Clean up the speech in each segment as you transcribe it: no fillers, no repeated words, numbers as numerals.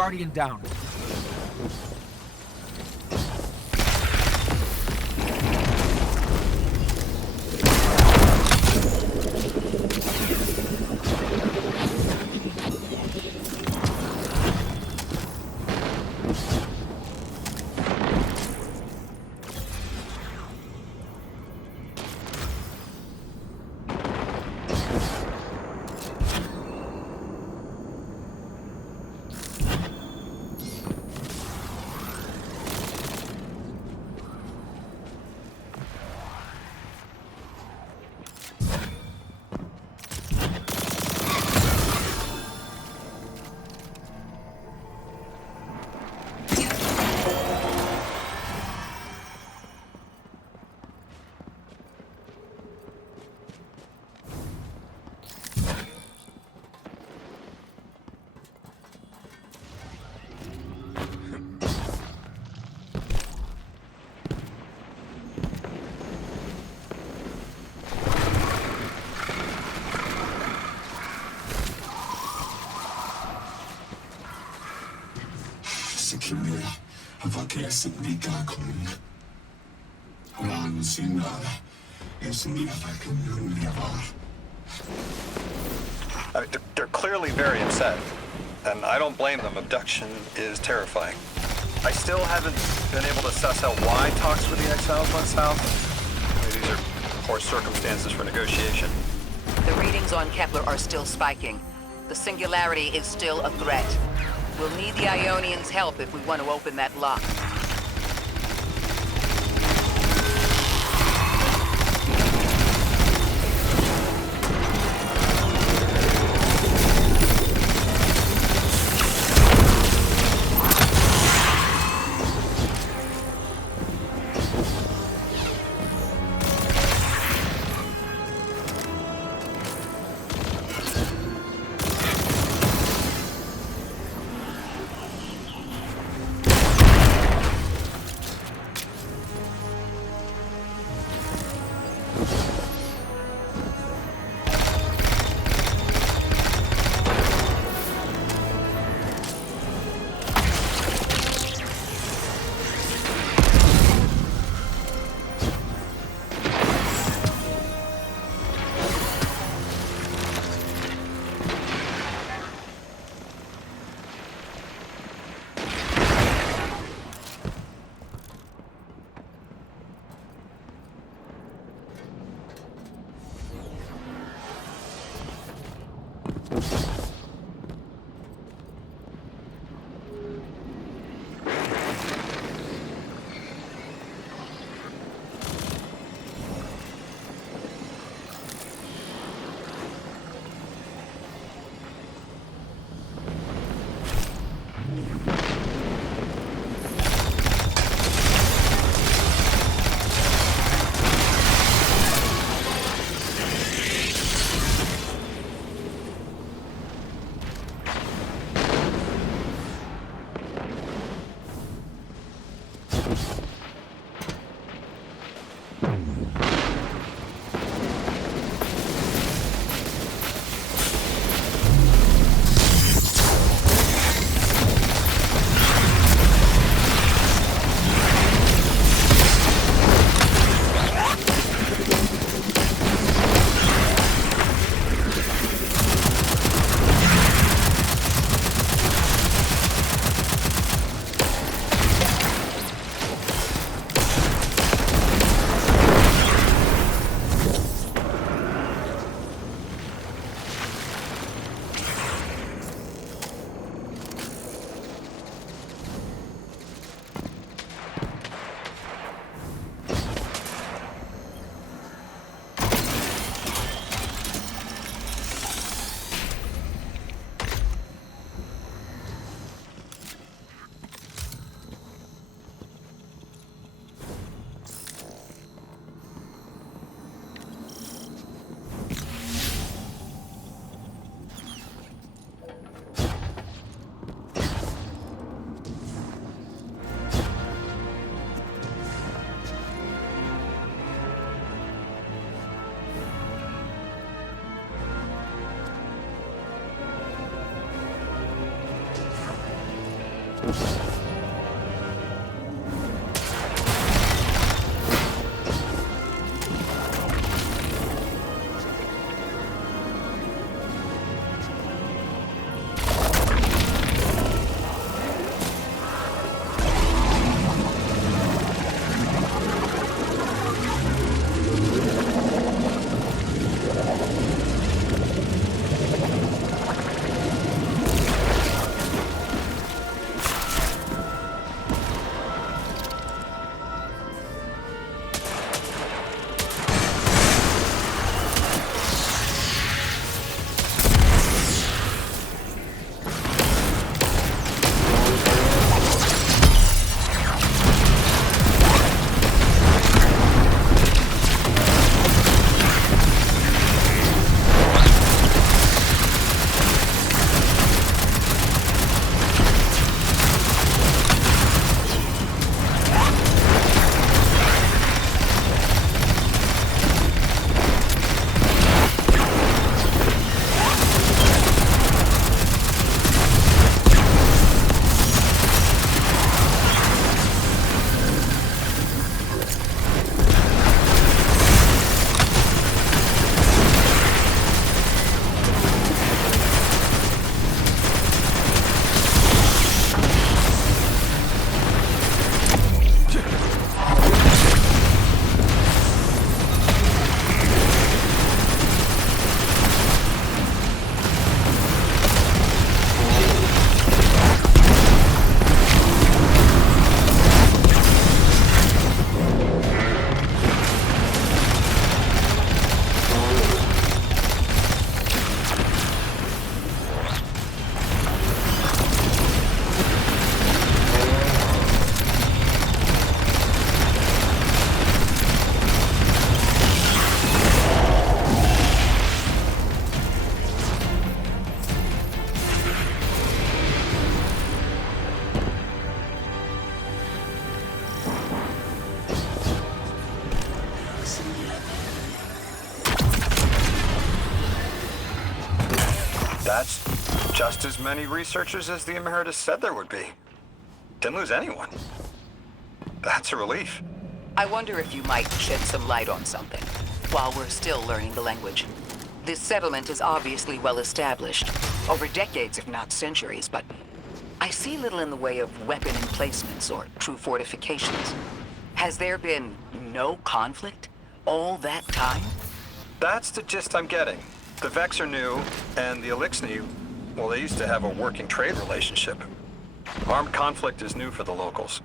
Guardian down. They're clearly very upset, and I don't blame them. Abduction is terrifying. I still haven't been able to suss out why talks with the Exiles went south. Maybe these are poor circumstances for negotiation. The readings on Kepler are still spiking. The Singularity is still a threat. We'll need the Ionians' help if we want to open that lock. That's just as many researchers as the Emeritus said there would be. Didn't lose anyone. That's a relief. I wonder if you might shed some light on something while we're still learning the language. This settlement is obviously well established, over decades if not centuries, but I see little in the way of weapon emplacements or true fortifications. Has there been no conflict all that time? That's the gist I'm getting. The Vex are new, and the Elixni, well, they used to have a working trade relationship. Armed conflict is new for the locals.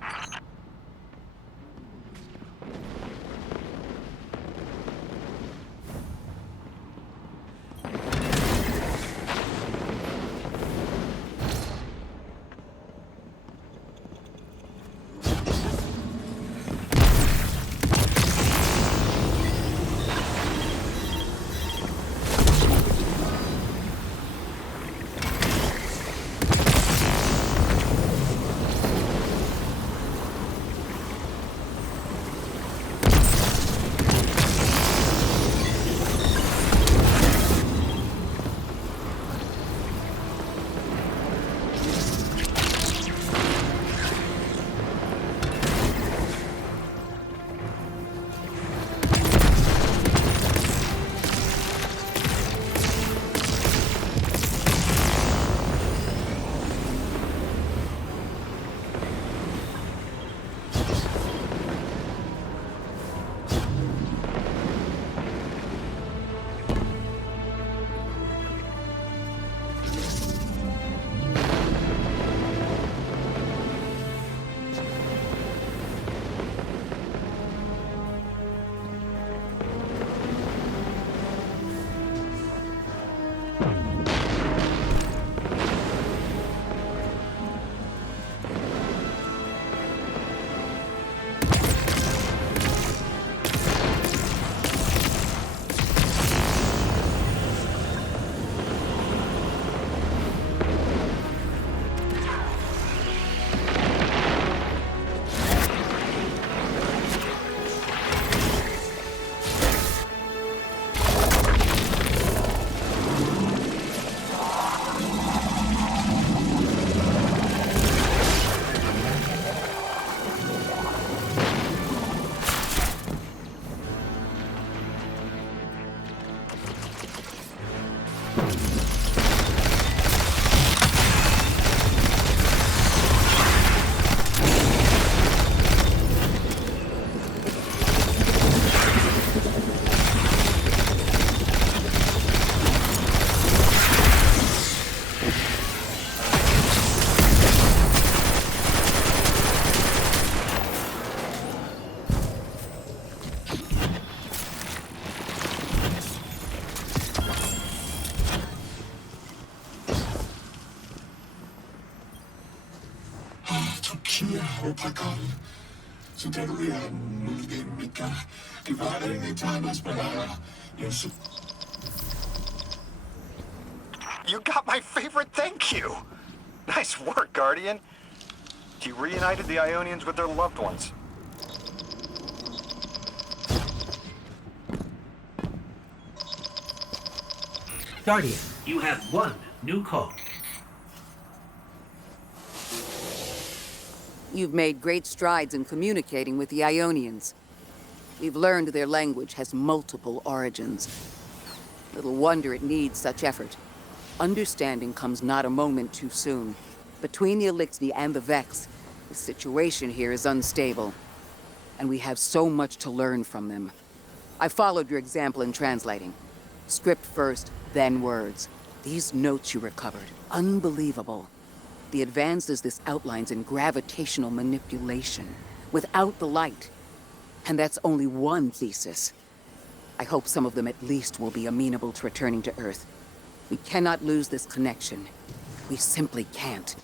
좋기에 호박을 제대로야 물입니까 dividing time as banana You got my favorite thank you! Nice work, Guardian. You reunited the Ionians with their loved ones. Guardian, you have one new call. You've made great strides in communicating with the Ionians. We've learned their language has multiple origins. Little wonder it needs such effort. Understanding comes not a moment too soon. Between the Elixni and the Vex, the situation here is unstable. And we have so much to learn from them. I followed your example in translating. Script first, then words. These notes you recovered, unbelievable. The advances this outlines in gravitational manipulation, without the light. And that's only one thesis. I hope some of them at least will be amenable to returning to Earth. We cannot lose this connection. We simply can't.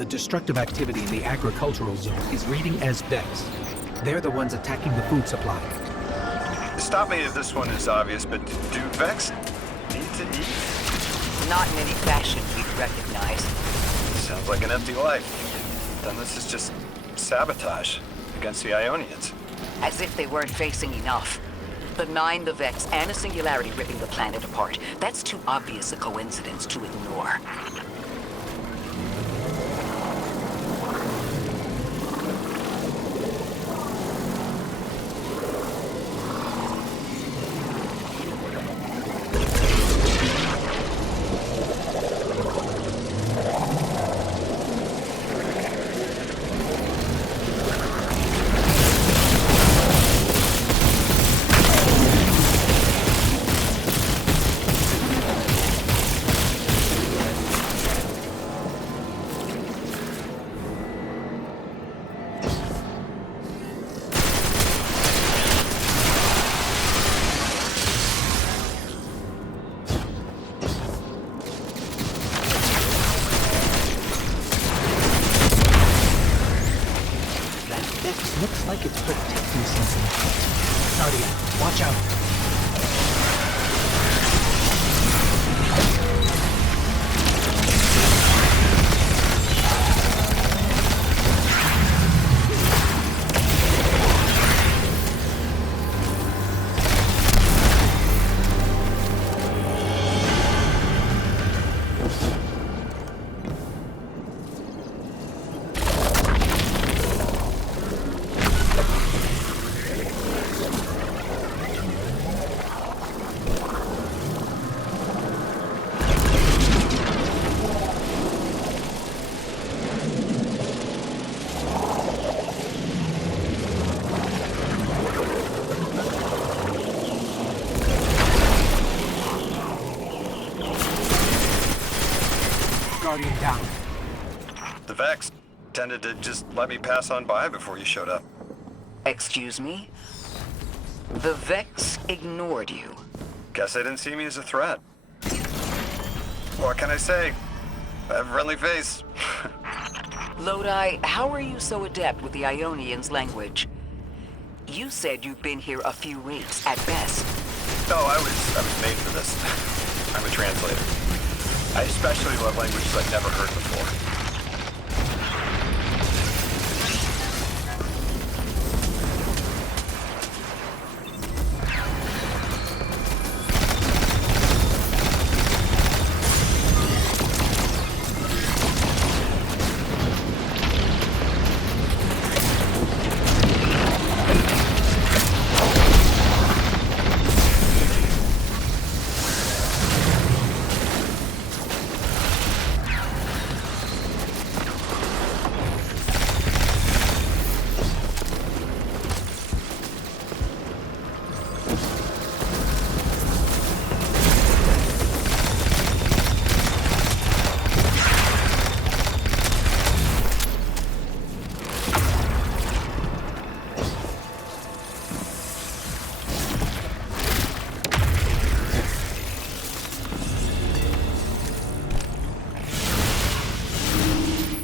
The destructive activity in the agricultural zone is reading as Vex. They're the ones attacking the food supply. Stop me if this one is obvious, but do Vex need to eat? Not in any fashion we'd recognize. Sounds like an empty life. Then this is just sabotage against the Ionians. As if they weren't facing enough. The Nine, the Vex, and a singularity ripping the planet apart. That's too obvious a coincidence to ignore. like it's protecting something. Guardian, watch out. Guardian down. The Vex tended to just let me pass on by before you showed up. Excuse me? The Vex ignored you. Guess they didn't see me as a threat. What can I say? I have a friendly face. Lodi, how are you so adept with the Ionians' language? You said you've been here a few weeks, at best. No, I was made for this. I'm a translator. I especially love languages I've never heard before.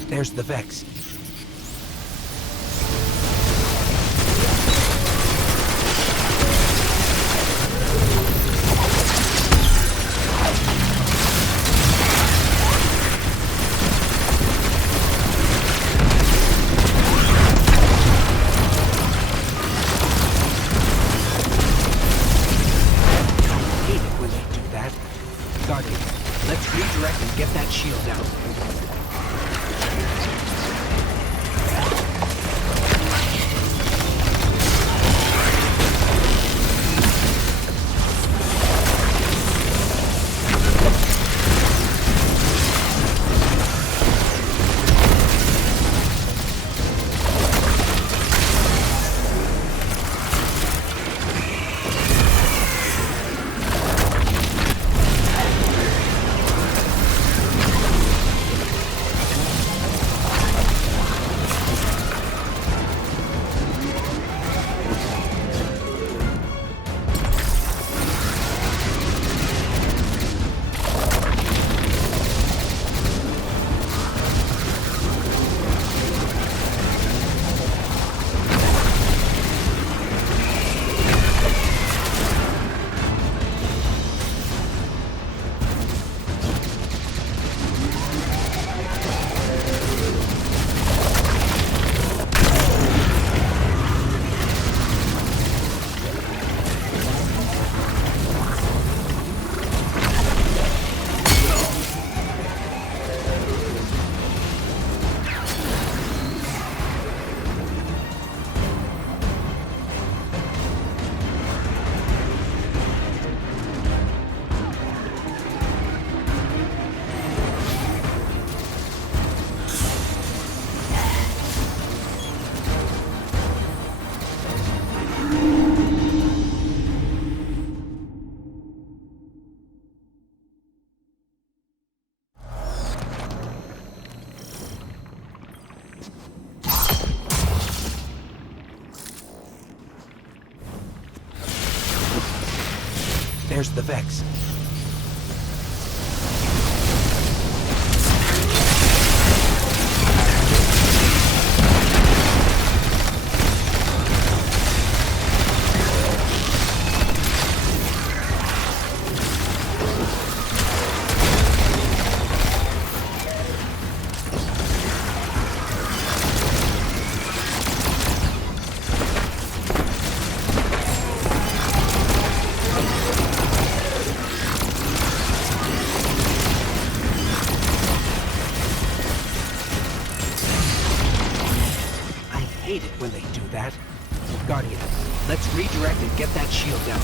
There's the Vex. Hate it when they do that. Guardian, let's redirect and get that shield down. There's the Vex. hate it when they do that. Guardian, let's redirect and get that shield down.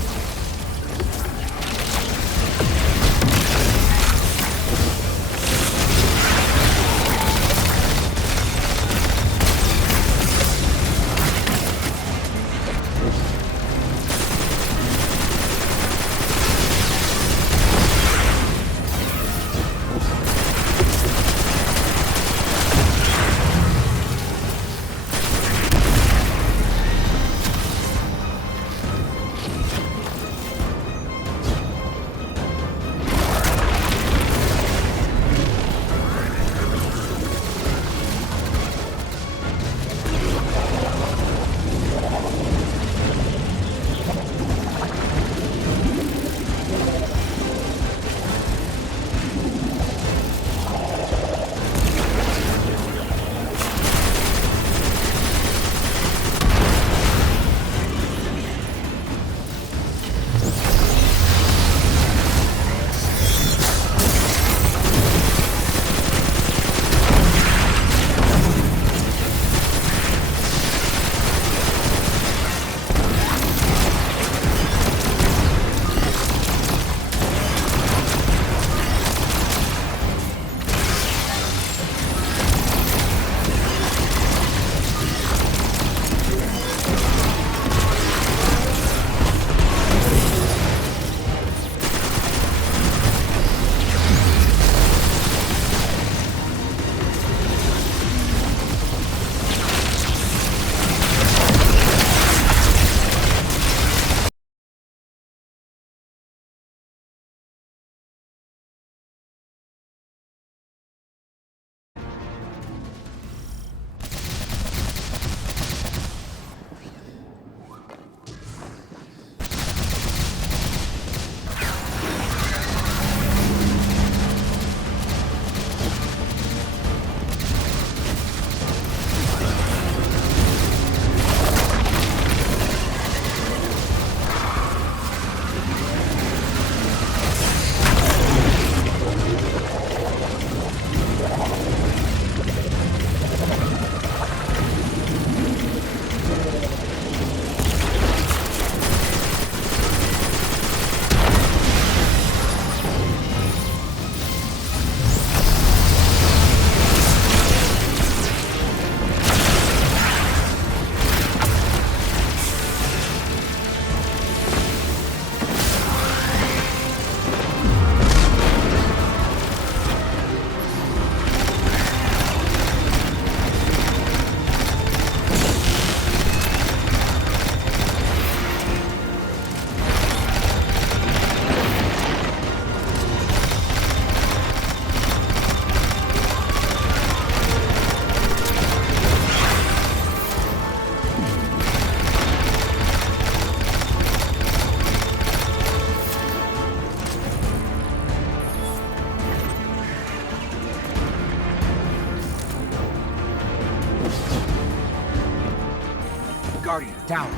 Guardian, down.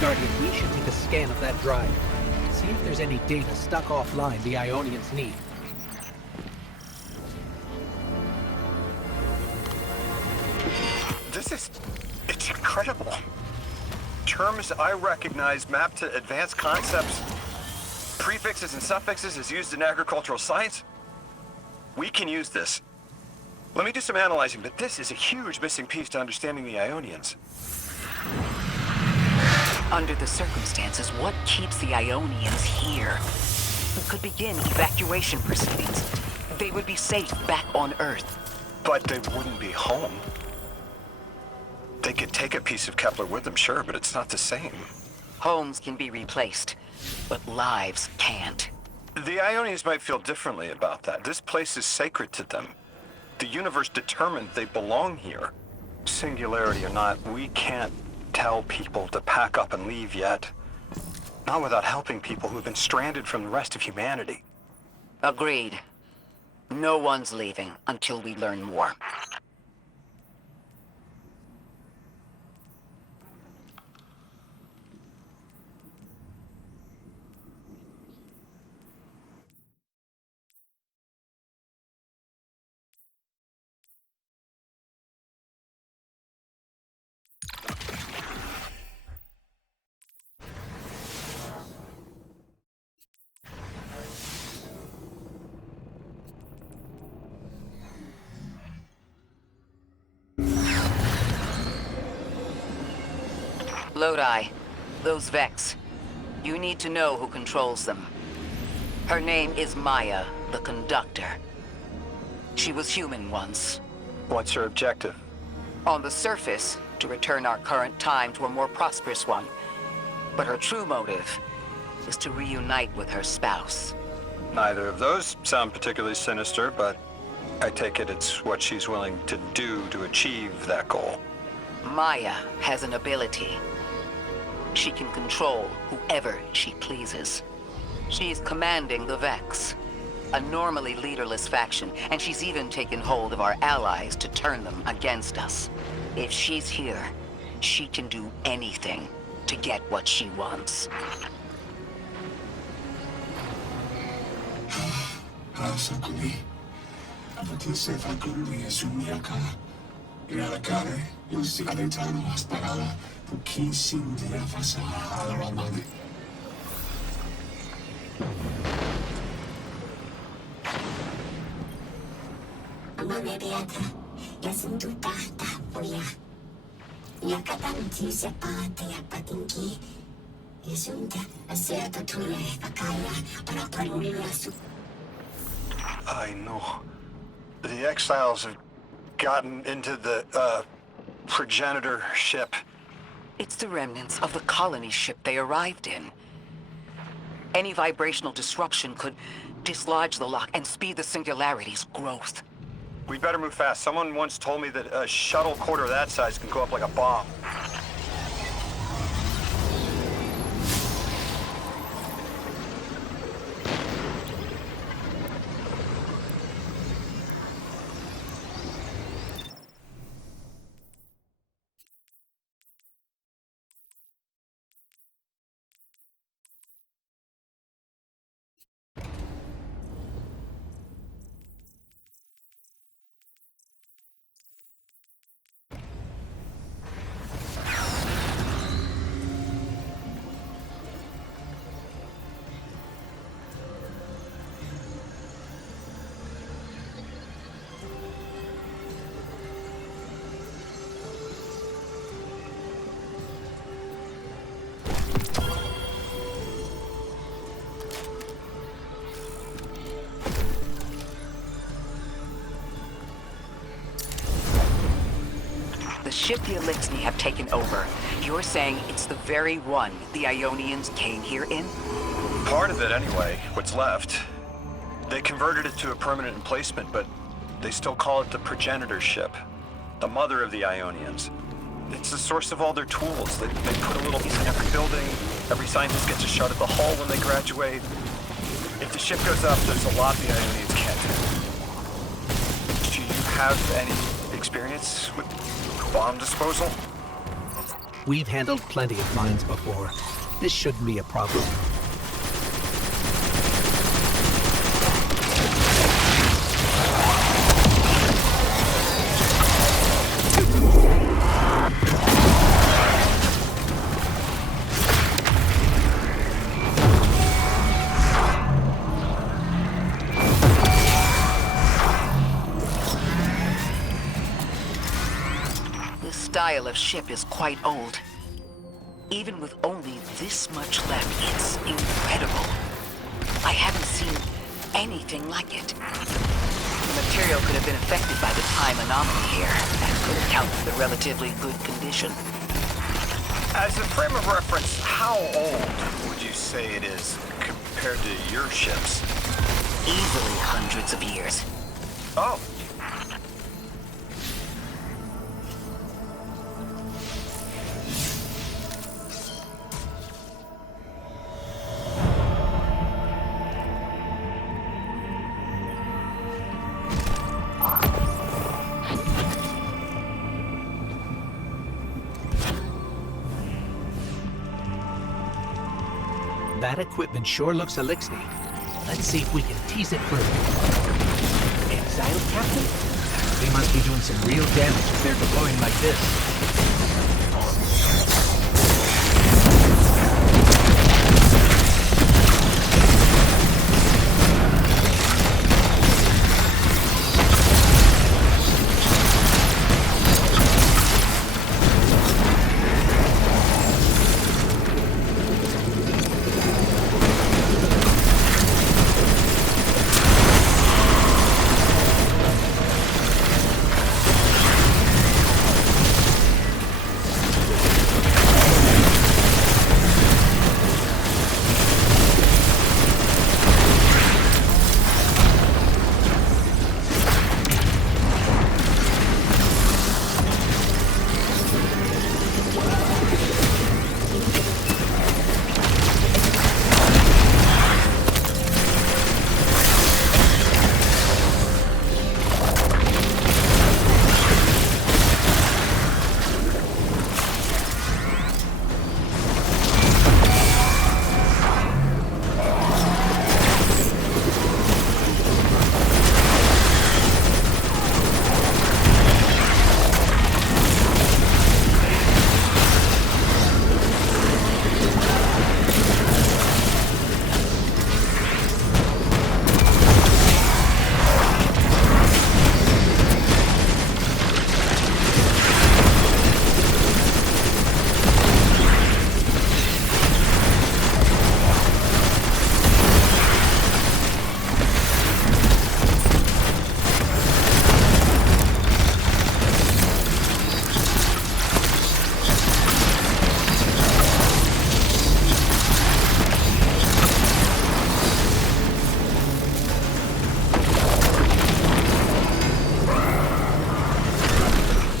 Guardian, we should take a scan of that drive. See if there's any data stuck offline the Ionians need. It's incredible. Terms I recognize mapped to advanced concepts, prefixes and suffixes as used in agricultural science. We can use this. Let me do some analyzing, but this is a huge missing piece to understanding the Ionians. Under the circumstances, what keeps the Ionians here? We could begin evacuation proceedings. They would be safe back on Earth. But they wouldn't be home. They could take a piece of Kepler with them, sure, but it's not the same. Homes can be replaced, but lives can't. The Ionians might feel differently about that. This place is sacred to them. The universe determined they belong here. Singularity or not, we can't tell people to pack up and leave yet. Not without helping people who've been stranded from the rest of humanity. Agreed. No one's leaving until we learn more. Lodi, those Vex. You need to know who controls them. Her name is Maya, the Conductor. She was human once. What's your objective? On the surface, to return our current time to a more prosperous one. But her true motive is to reunite with her spouse. Neither of those sound particularly sinister, but I take it it's what she's willing to do to achieve that goal. Maya has an ability. She can control whoever she pleases. She's commanding the Vex, a normally leaderless faction, and she's even taken hold of our allies to turn them against us. If she's here, she can do anything to get what she wants. Asakuli. Avatise Fakuli Sumiaka. Irakare, Lucy Adetano Asparala, Puki Cindy Afasa Alaramani. Amane Beata, Yasindu Tata, Puya. Yakatanti Sepate Apatinki. Yasunda, Aserta Tule, Akaya, Paraparulia Su. I know. The exiles have gotten into the, progenitor ship. It's the remnants of the colony ship they arrived in. Any vibrational disruption could dislodge the lock and speed the singularity's growth. We better move fast. Someone once told me that a shuttle quarter that size can go up like a bomb. The ship the Elixni have taken over. You're saying it's the very one the Ionians came here in? Part of it anyway, what's left. They converted it to a permanent emplacement, but they still call it the progenitor ship. The mother of the Ionians. It's the source of all their tools. They put a little piece in every building. Every scientist gets a shot at the hull when they graduate. If the ship goes up, there's a lot the Ionians can't do. Do you have any experience with bomb disposal? We've handled plenty of mines before. This shouldn't be a problem. Style of ship is quite old. Even with only this much left, it's incredible. I haven't seen anything like it. The material could have been affected by the time anomaly here. That could account for the relatively good condition. As a frame of reference, how old would you say it is compared to your ships? Easily hundreds of years. Oh. That equipment sure looks Elixir. Let's see if we can tease it further. Exiled Captain? They must be doing some real damage if they're deploying like this.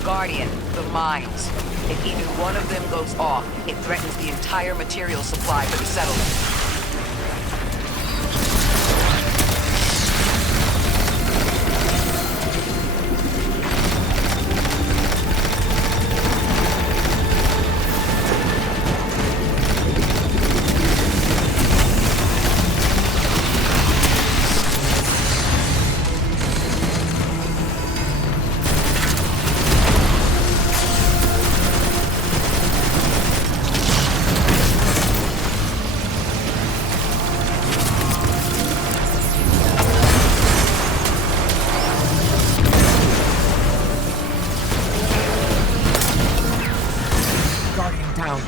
Guardian, the mines. If even one of them goes off, it threatens the entire material supply for the settlement. Guardian down.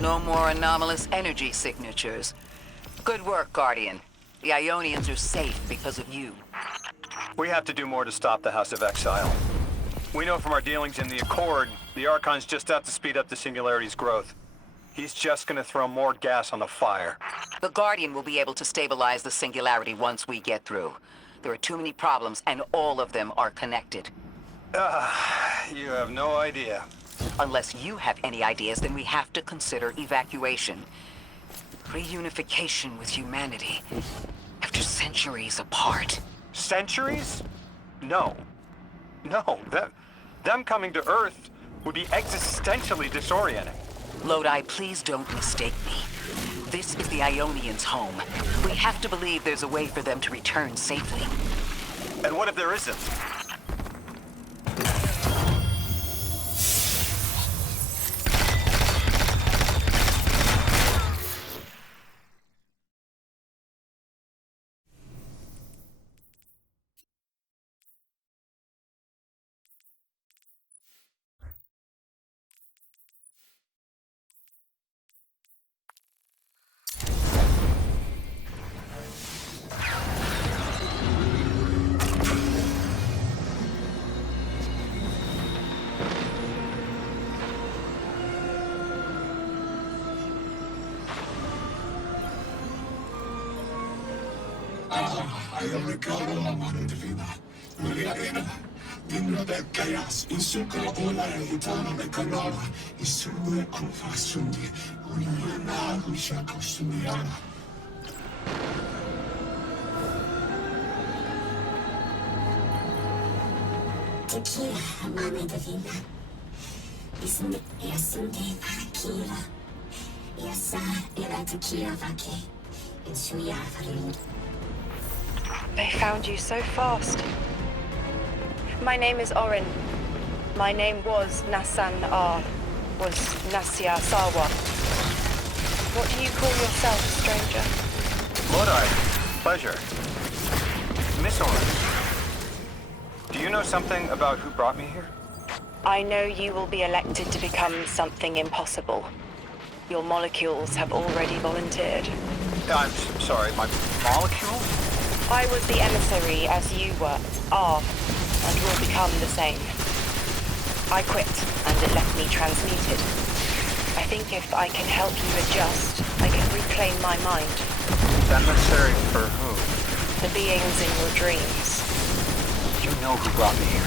No more anomalous energy signatures. Good work, Guardian. The Ionians are safe because of you. We have to do more to stop the House of Exile. We know from our dealings in the Accord, the Archon's just out to speed up the Singularity's growth. He's just gonna throw more gas on the fire. The Guardian will be able to stabilize the Singularity once we get through. There are too many problems, and all of them are connected. You have no idea. Unless you have any ideas, then we have to consider evacuation. Reunification with humanity. After centuries apart. Centuries? No. No, them coming to Earth would be existentially disorienting. Lodi, please don't mistake me. This is the Ionians' home. We have to believe there's a way for them to return safely. And what if there isn't? io regalo la mano divina. Nelle arena, digno del chaos, in su cola e gitano le canola, in su e kufa sundi, un'una wisha costumiana. Tequila, mano divina. Isn't tequila. Yes, era tequila vake. It's who They found you so fast. My name is Orin. My name was Nassan R. Was Nasya Sawa. What do you call yourself, stranger? Lodi, pleasure. Miss Orin, do you know something about who brought me here? I know you will be elected to become something impossible. Your molecules have already volunteered. I'm sorry, my molecule? I was the emissary as you were, R, and will become the same. I quit, and it left me transmuted. I think if I can help you adjust, I can reclaim my mind. Emissary for whom? The beings in your dreams. You know who brought me here.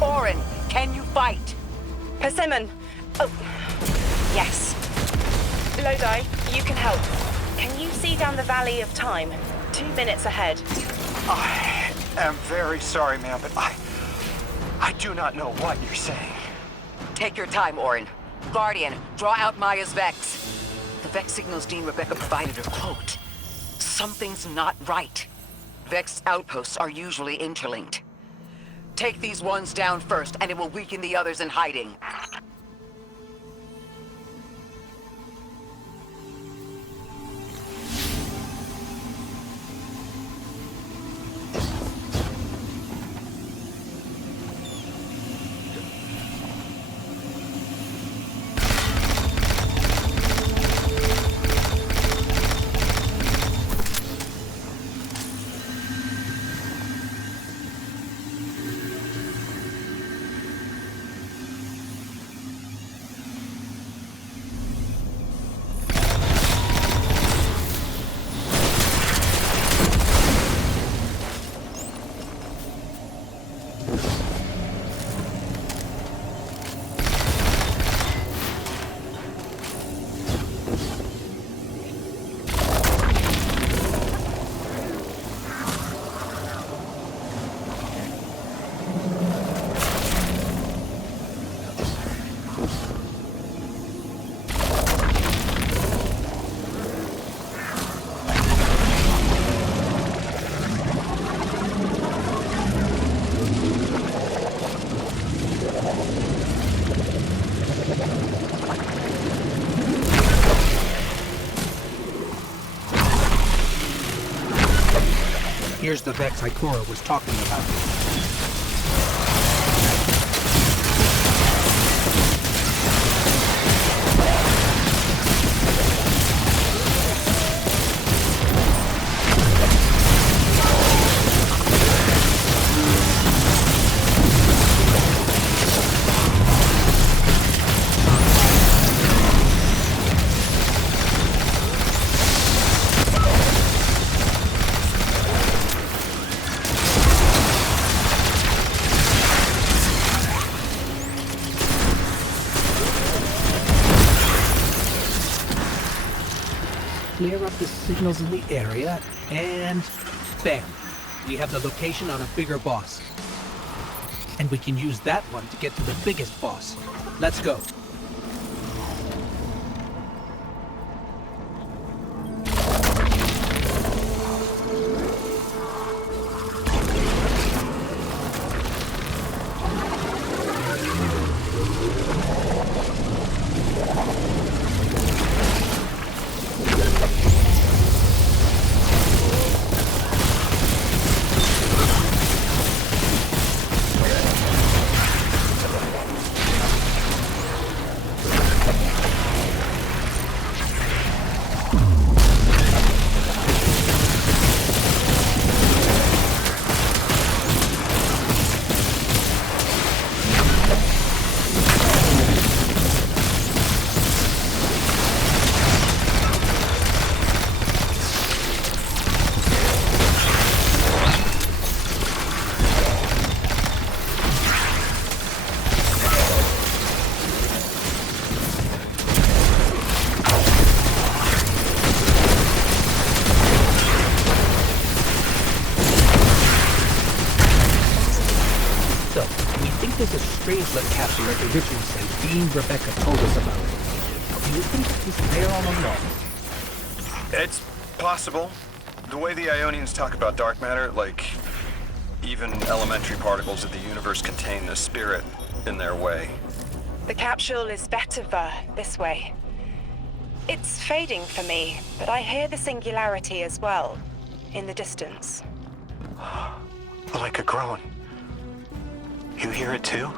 Orin, can you fight? Persimmon! Oh, yes. Lodi, you can help. Can you see down the Valley of Time? 2 minutes ahead. I am very sorry, ma'am, but I do not know what you're saying. Take your time, Orin. Guardian, draw out Maya's Vex. The Vex signals Dean Rebecca provided are cloaked. Something's not right. Vex outposts are usually interlinked. Take these ones down first, and it will weaken the others in hiding. Here's the Vex Ikora was talking about. clear up the signals in the area, and bam! We have the location on a bigger boss. And we can use that one to get to the biggest boss. Let's go. There's a Strangelet capsule at the Richard site Dean Rebecca told us about. Do you think it was there all along? It's possible. The way the Ionians talk about dark matter, like even elementary particles of the universe contain a spirit in their way. The capsule is better this way. It's fading for me, but I hear the singularity as well, in the distance. Like a groan. You hear it too?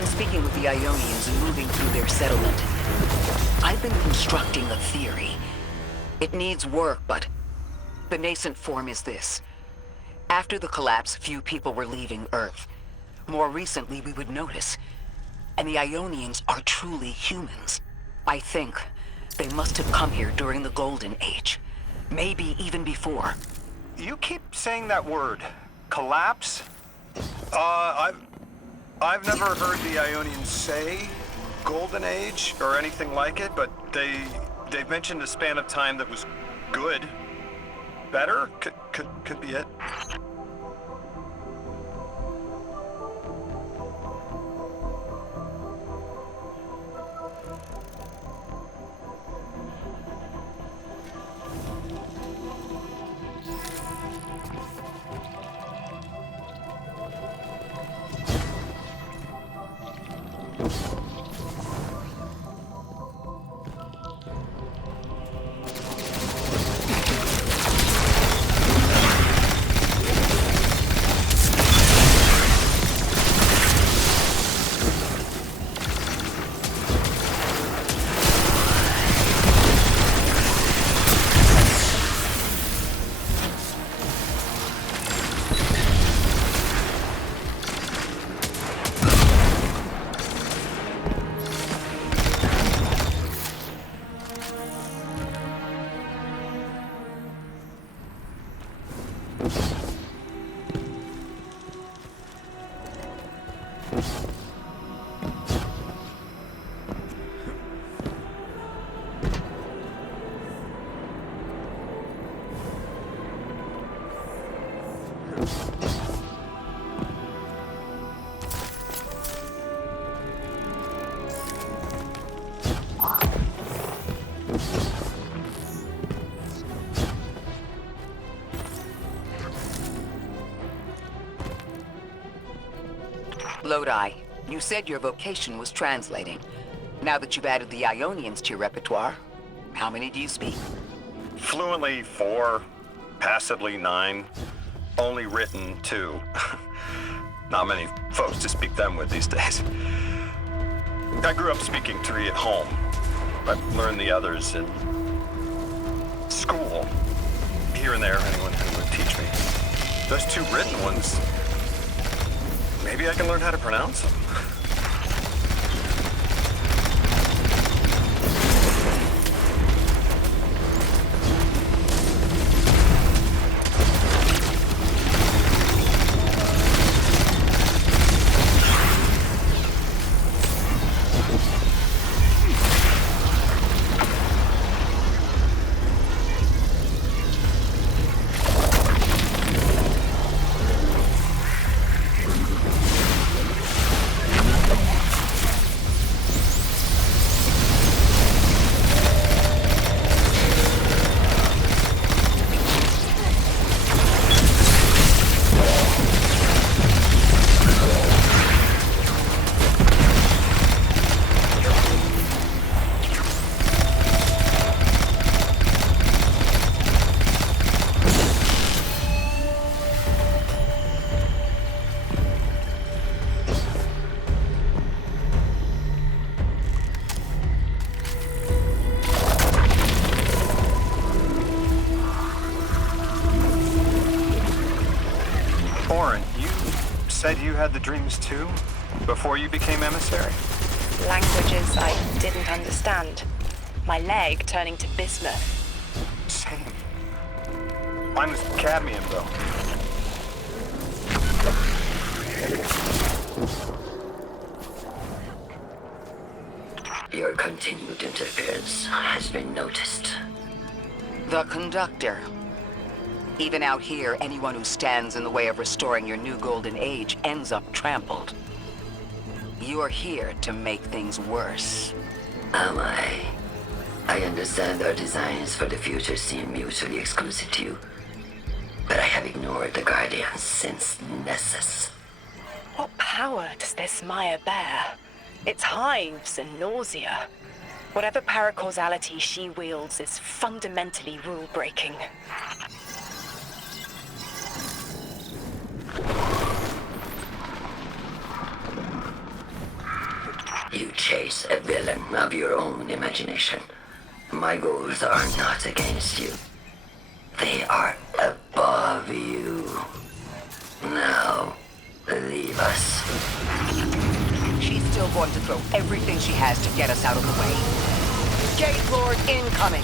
been speaking with the Ionians and moving through their settlement. I've been constructing a theory. It needs work, but the nascent form is this. After the collapse, few people were leaving Earth. More recently, we would notice. And the Ionians are truly humans. I think they must have come here during the Golden Age. Maybe even before. You keep saying that word, collapse? I've never heard the Ionians say Golden Age or anything like it, but they've mentioned a span of time that was good. Better? Could be it. Lodi, you said your vocation was translating. Now that you've added the Ionians to your repertoire, how many do you speak? Fluently 4, passably 9, only written 2. Not many folks to speak them with these days. I grew up speaking 3 at home. I learned the others in school. Here and there, anyone who would teach me. Those 2 written ones, maybe I can learn how to pronounce them. Said you had the dreams too, before you became emissary? Languages I didn't understand. My leg turning to bismuth. Same. Mine was cadmium, though. Your continued interference has been noticed. The Conductor. Even out here, anyone who stands in the way of restoring your new Golden Age ends up trampled. You're here to make things worse. Am I? I understand our designs for the future seem mutually exclusive to you. But I have ignored the Guardians since Nessus. What power does this Maya bear? It's hives and nausea. Whatever paracausality she wields is fundamentally rule-breaking. You chase a villain of your own imagination. My goals are not against you. They are above you. Now, leave us. She's still going to throw everything she has to get us out of the way. Gate Lord incoming!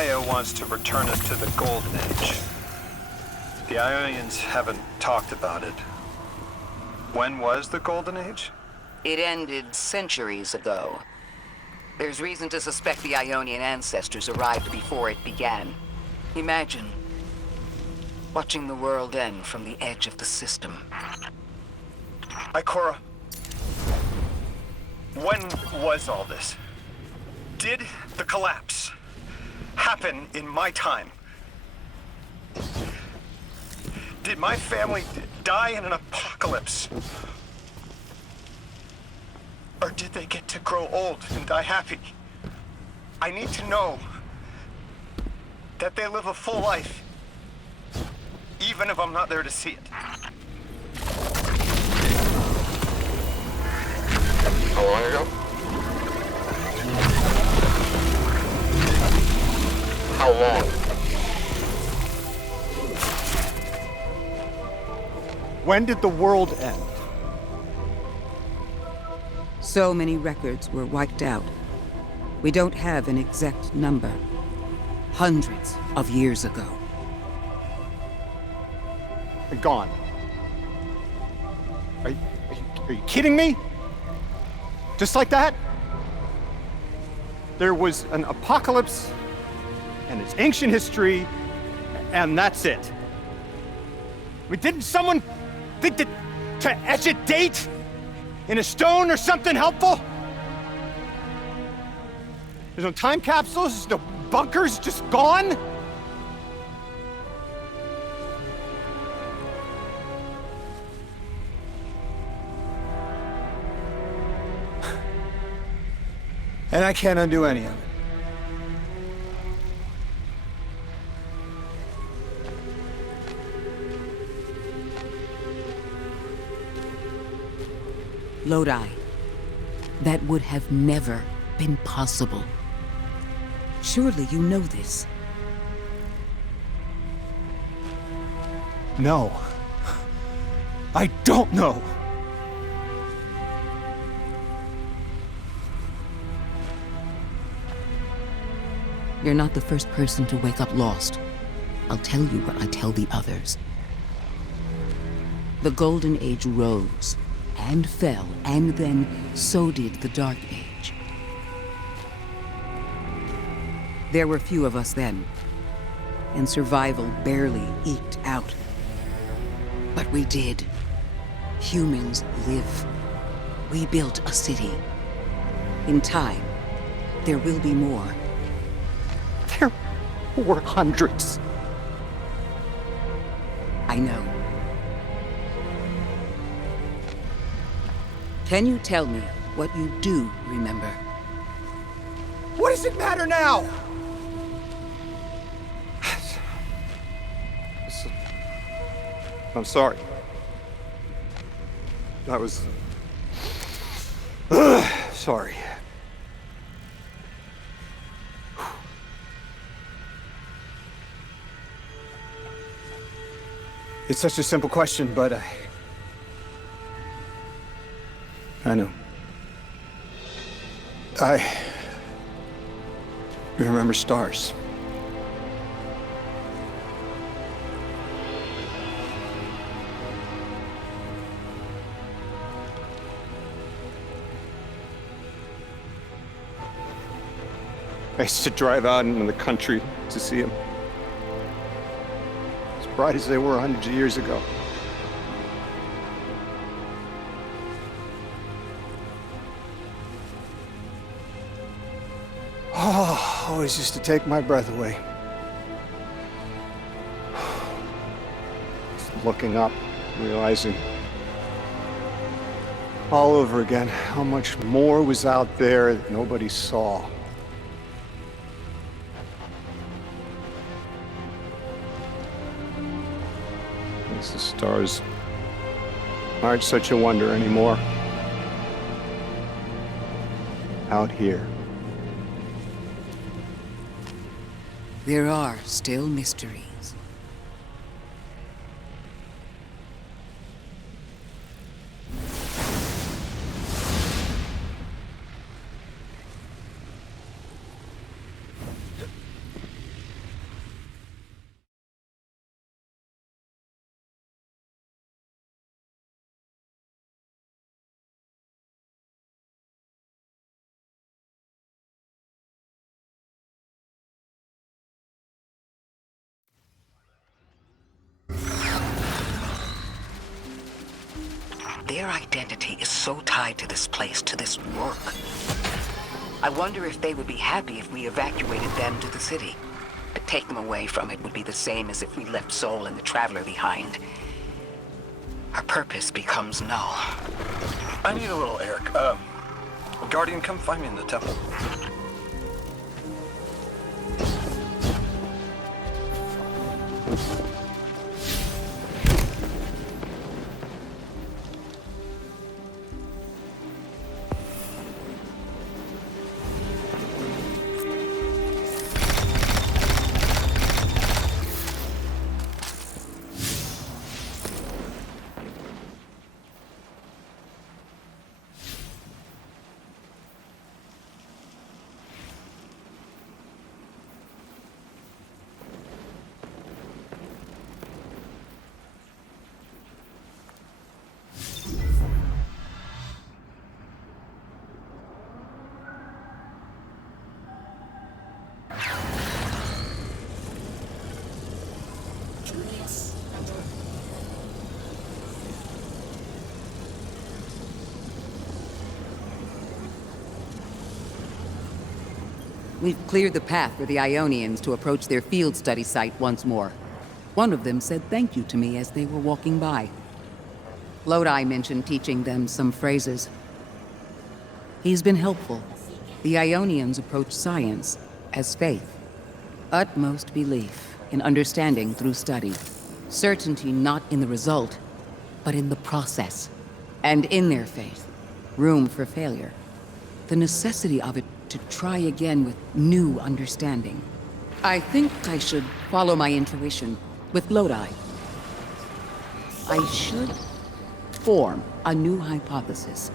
Maya wants to return us to the Golden Age. The Ionians haven't talked about it. When was the Golden Age? It ended centuries ago. There's reason to suspect the Ionian ancestors arrived before it began. Imagine watching the world end from the edge of the system. Ikora, when was all this? Did the collapse happen in my time? Did my family die in an apocalypse? Or did they get to grow old and die happy? I need to know that they live a full life, even if I'm not there to see it. How long ago? How long? When did the world end? So many records were wiped out. We don't have an exact number. Hundreds of years ago. They're gone. Are you kidding me? Just like that? There was an apocalypse, and it's ancient history, and that's it. I mean, didn't someone think that to etch a date in a stone or something helpful? There's no time capsules, there's no bunkers, just gone? And I can't undo any of it. Lodi. That would have never been possible. Surely you know this. No. I don't know. You're not the first person to wake up lost. I'll tell you what I tell the others. The Golden Age rose and fell, and then so did the Dark Age. There were few of us then, and survival barely eked out. But we did. Humans live. We built a city. In time, there will be more. There were hundreds. I know. Can you tell me what you do remember? What does it matter now? I'm sorry. I was... sorry. It's such a simple question, but I know. I remember stars. I used to drive out into the country to see them. As bright as they were hundreds of years ago. Oh, always used to take my breath away. Just looking up, realizing all over again how much more was out there that nobody saw. The stars aren't such a wonder anymore. Out here. There are still mysteries. Their identity is so tied to this place, to this work. I wonder if they would be happy if we evacuated them to the city. To take them away from it would be the same as if we left Soul and the Traveler behind. Our purpose becomes null. I need a little Eric. Guardian, come find me in the temple. We've cleared the path for the Ionians to approach their field study site once more. One of them said thank you to me as they were walking by. Lodi mentioned teaching them some phrases. He's been helpful. The Ionians approach science as faith. Utmost belief in understanding through study. Certainty not in the result, but in the process. And in their faith, room for failure. The necessity of it to try again with new understanding. I think I should follow my intuition with Lodi. I should form a new hypothesis.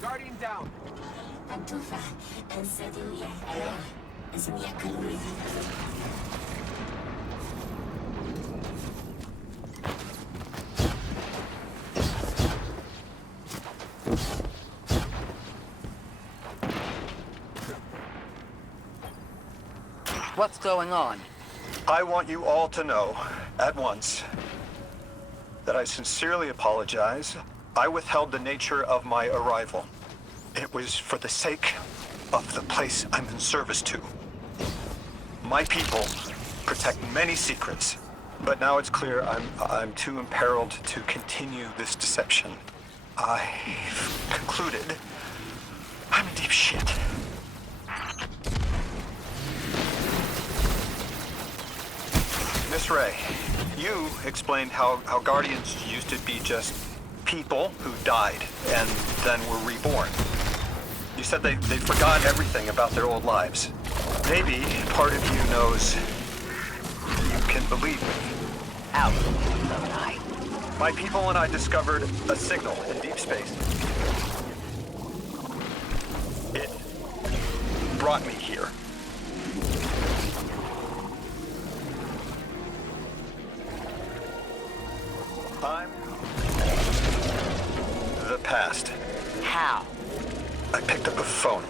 Guardian down. What's going on? I want you all to know, at once, that I sincerely apologize. I withheld the nature of my arrival. It was for the sake of the place I'm in service to. My people protect many secrets, but now it's clear I'm too imperiled to continue this deception. I've concluded I'm in deep shit. Miss Ray, you explained how Guardians used to be just people who died and then were reborn. You said they forgot everything about their old lives. Maybe part of you knows you can believe me. Out, Lodi. My people and I discovered a signal in deep space. brought me here. I'm the past. How? I picked up a phone.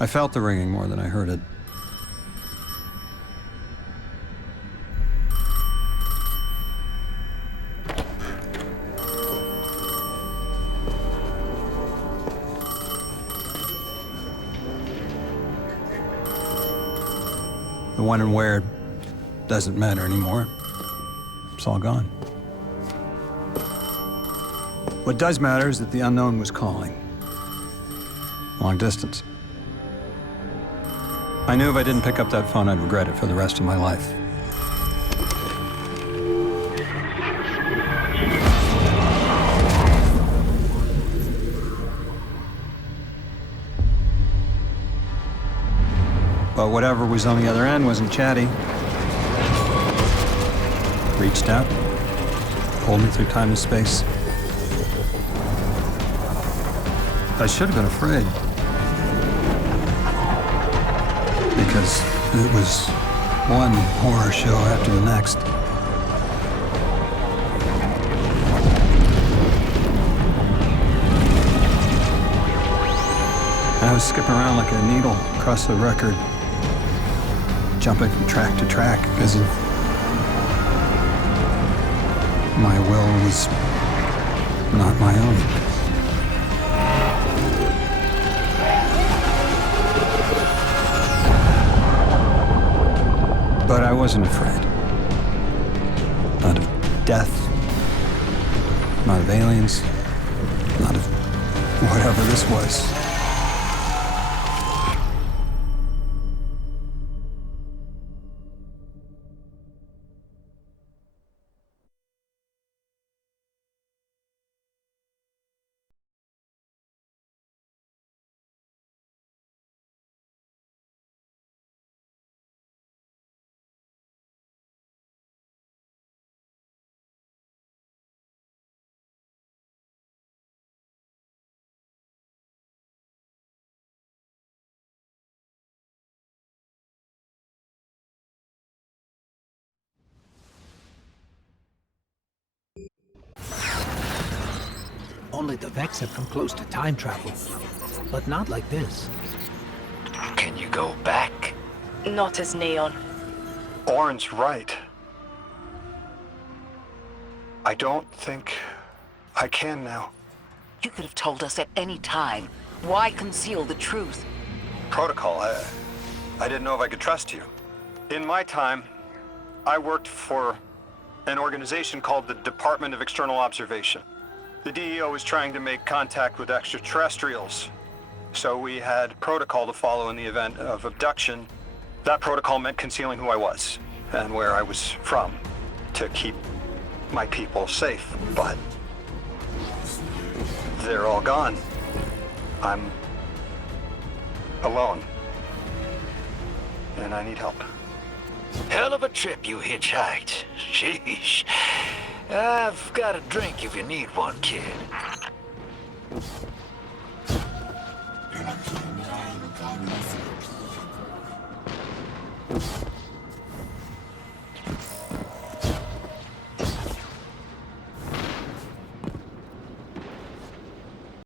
I felt the ringing more than I heard it. The when and where doesn't matter anymore. It's all gone. What does matter is that the unknown was calling. Long distance. I knew if I didn't pick up that phone, I'd regret it for the rest of my life. But whatever was on the other end wasn't chatty. Reached out, pulled me through time and space. I should have been afraid. Because it was one horror show after the next. I was skipping around like a needle across the record, jumping from track to track because of my will was not my own. But I wasn't afraid. Not of death, not of aliens, not of whatever this was. Only the Vex have come close to time travel, but not like this. Can you go back? Not as Neon. Orin's right. I don't think I can now. You could have told us at any time. Why conceal the truth? Protocol, I didn't know if I could trust you. In my time, I worked for an organization called the Department of External Observation. The DEO was trying to make contact with extraterrestrials, so we had protocol to follow in the event of abduction. That protocol meant concealing who I was and where I was from to keep my people safe, but they're all gone. I'm alone, and I need help. Hell of a trip you hitchhiked. Sheesh. I've got a drink if you need one, kid. Apocalypse.